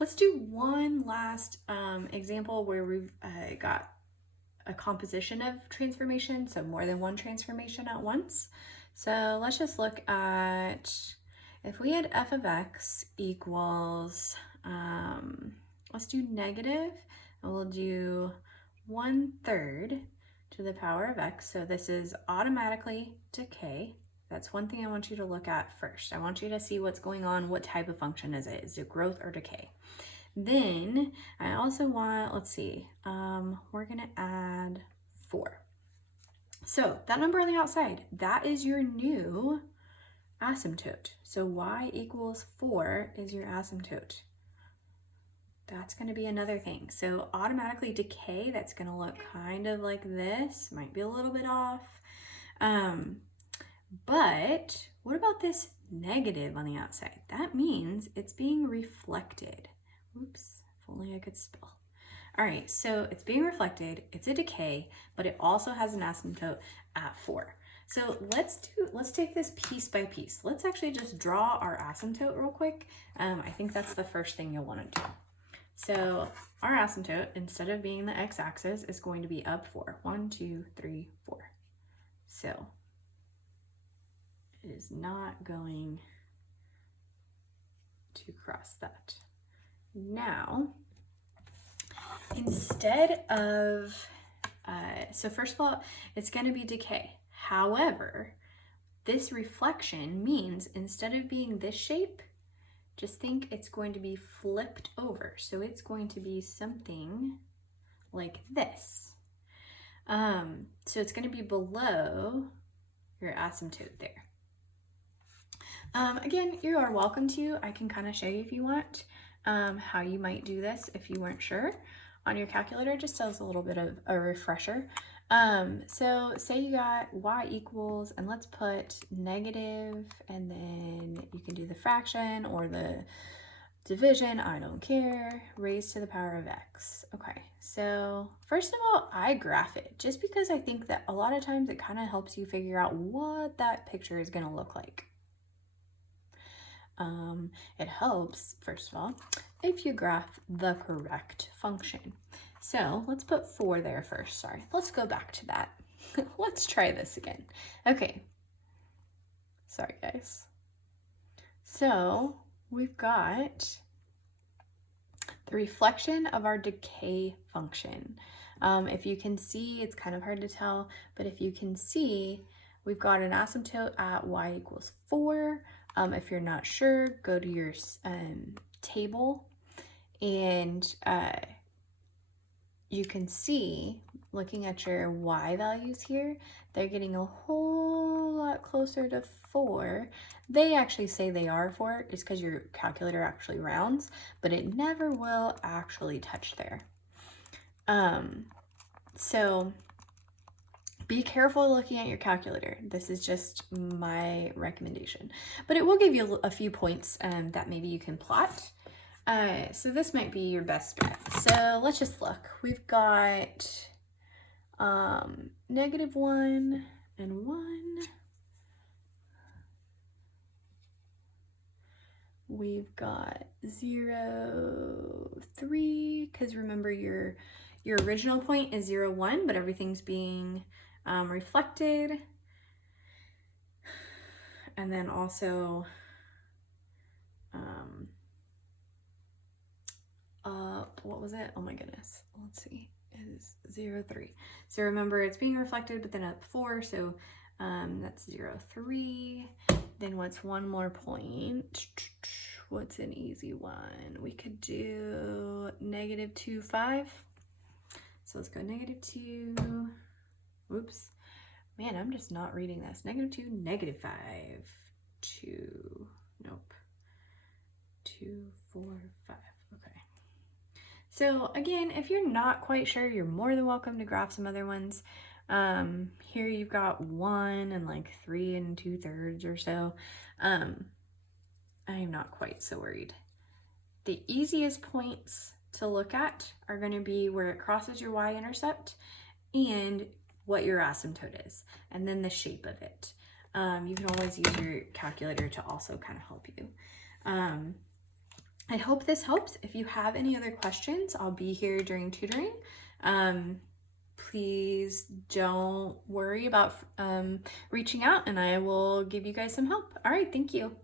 Let's do one last example where we've got a composition of transformation, so more than one transformation at once. So let's just look at if we had f of x equals, let's do negative, and we'll do 1/3 to the power of x. So this is automatically decay. That's one thing I want you to look at first. I want you to see what's going on. What type of function is it? Is it growth or decay? Then I also want, let's see, we're gonna add 4. So that number on the outside, that is your new asymptote. So y equals 4 is your asymptote. That's gonna be another thing. So automatically decay, that's gonna look kind of like this, might be a little bit off. But what about this negative on the outside? That means it's being reflected. Oops, if only I could spell. All right, so it's being reflected, it's a decay, but it also has an asymptote at 4. So let's take this piece by piece. Let's actually just draw our asymptote real quick. I think that's the first thing you'll want to do. So our asymptote, instead of being the x-axis, is going to be up 4. 1, 2, 3, 4. So it is not going to cross that. Now, instead of, so first of all, it's going to be decay. However, this reflection means instead of being this shape, just think it's going to be flipped over. So it's going to be something like this. So it's going to be below your asymptote there. Again, you are welcome to. I can kind of show you if you want how you might do this if you weren't sure on your calculator, just as a little bit of a refresher. So say you got y equals, and let's put negative, and then you can do the fraction or the division, I don't care, raised to the power of x. Okay, so first of all, I graph it just because I think that a lot of times it kind of helps you figure out what that picture is going to look like. It helps, first of all, if you graph the correct function. So let's put 4 there first. Sorry, let's go back to that. Let's try this again. Okay, sorry guys. So we've got the reflection of our decay function. If you can see, it's kind of hard to tell, but if you can see, we've got an asymptote at y equals 4. If you're not sure, go to your table, and you can see, looking at your y values here, they're getting a whole lot closer to 4. They actually say they are 4 just because your calculator actually rounds, but it never will actually touch there. So be careful looking at your calculator. This is just my recommendation, but it will give you a few points that maybe you can plot. So this might be your best bet. So let's just look. We've got -1 and 1. We've got 0, 3, because remember your original point is 0, 1, but everything's being reflected. And then also what was it? Oh my goodness. Let's see. It is 0, 3. So remember it's being reflected, but then up 4. So that's 0, 3. Then what's one more point? What's an easy one? We could do -2, 5. So let's go -2. Whoops. Man, I'm just not reading this. -2, -5. 2. Nope. 2, 4, 5. Okay. So again, if you're not quite sure, you're more than welcome to graph some other ones. Here you've got 1 and like 3 2/3 or so. I'm not quite so worried. The easiest points to look at are going to be where it crosses your y-intercept and what your asymptote is, and then the shape of it. You can always use your calculator to also kind of help you. I hope this helps. If you have any other questions, I'll be here during tutoring. Please don't worry about reaching out, and I will give you guys some help. All right, thank you.